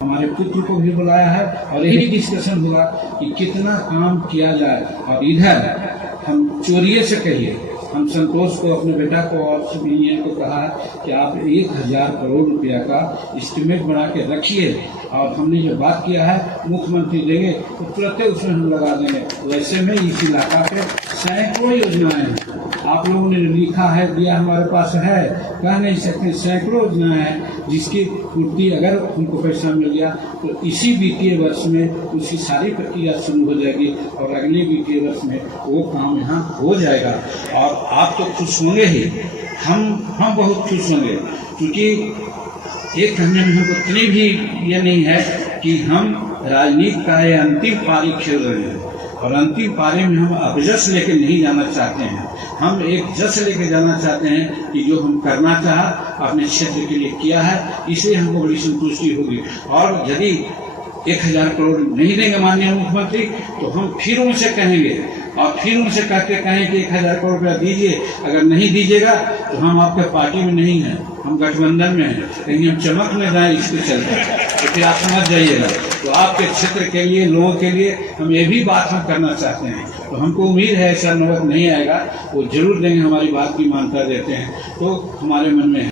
हमारे पुत्र को भी बुलाया है और यही डिस्कशन हुआ कि कितना काम किया जाए। और इधर हम चोरिये से कहिए, हम संतोष को, अपने बेटा को और सब यूनियन को कहा कि आप 1000 करोड़ रुपया का एस्टिमेट बना के रखिए और हमने जो बात किया है मुख्यमंत्री देंगे तो तुरंत उसमें हम लगा देंगे। वैसे में इस इलाका पे सैकड़ों योजनाएं हैं, आप लोगों ने लिखा है, दिया, हमारे पास है, कह नहीं सकते, सैकड़ों योजनाएं हैं जिसकी पूर्ति अगर उनको पैसा मिल गया तो इसी वित्तीय वर्ष में उसकी सारी प्रक्रिया शुरू हो जाएगी और अगले वित्तीय वर्ष में वो काम यहाँ हो जाएगा। और आप तो खुश होंगे ही, हम बहुत खुश होंगे, क्योंकि एक कहने में हमको इतनी भी ये नहीं है कि हम राजनीति का ये अंतिम पारी खेल रहे हैं और अंतिम पारी में हम अब जस लेके नहीं जाना चाहते हैं, हम एक जस लेके जाना चाहते हैं कि जो हम करना चाहा अपने क्षेत्र के लिए किया है, इसलिए हमको बड़ी संतुष्टि होगी। और यदि 1000 करोड़ नहीं देंगे माननीय मुख्यमंत्री तो हम फिर उनसे कहेंगे और फिर उनसे कहते कहें कि 1000 करोड़ रुपया दीजिए, अगर नहीं दीजिएगा तो हम आपके पार्टी में नहीं हैं, हम गठबंधन में हैं, कहीं हम चमक न जाए इसके चलते, तो फिर आप समझ जाइएगा। तो आपके क्षेत्र के लिए, लोगों के लिए हम ये भी बात हम करना चाहते हैं, तो हमको उम्मीद है ऐसा नौबत नहीं आएगा, वो जरूर देंगे, हमारी बात की मान्यता देते हैं, तो हमारे मन में है।